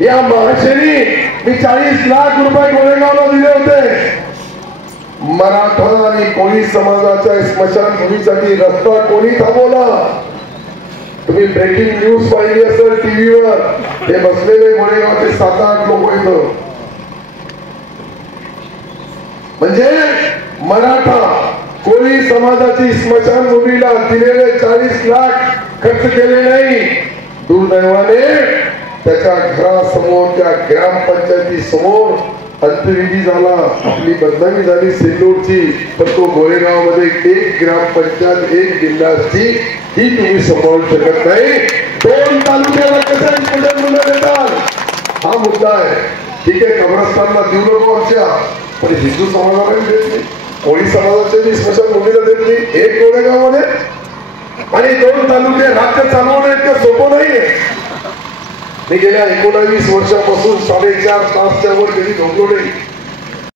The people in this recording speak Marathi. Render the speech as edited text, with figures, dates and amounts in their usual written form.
या महाशनी मी 40 लाख रुपये गोरेगावला दिले होते. मराठा आणि कोळी समाजाच्या स्मशानभूमीसाठी रस्ता कोणी थांबवला? तुम्ही ब्रेकिंग न्यूज पाहिली असेल टीव्हीवर. हे बसलेले गोरेगावचे 7-8 लोक इथं. म्हणजे मराठा कोळी समाजाची स्मशानभूमीला दिलेले 40 लाख खर्च केले नाही. दुर्दैवाने त्याच्या घरासमोर त्या ग्रामपंचायती समोर अंत्यविधी झाला. आपली बदनामी झाली सिल्लोडची. पण तो गोरेगाव मध्ये एक ग्रामपंचायत एक जिल्ह्याची ही तुम्ही सांभाळू शकत नाही. 2 तालुक्याला कसं मुलं देतात हा मुद्दा आहे. ठीक आहे, कब्रस्तानला देऊ नको आमच्या, पण हिंदू समाजाला देत नाही, कोळी समाजाच्या स्मशानभूमीला देत नाही एक गोरेगाव मध्ये. आणि 2 तालुके राज्य चालवणं इतकं सोपं नाहीये. मी गेल्या 19 वर्षापासून 4.5 तासच्या वर कधी झोपलो नाही.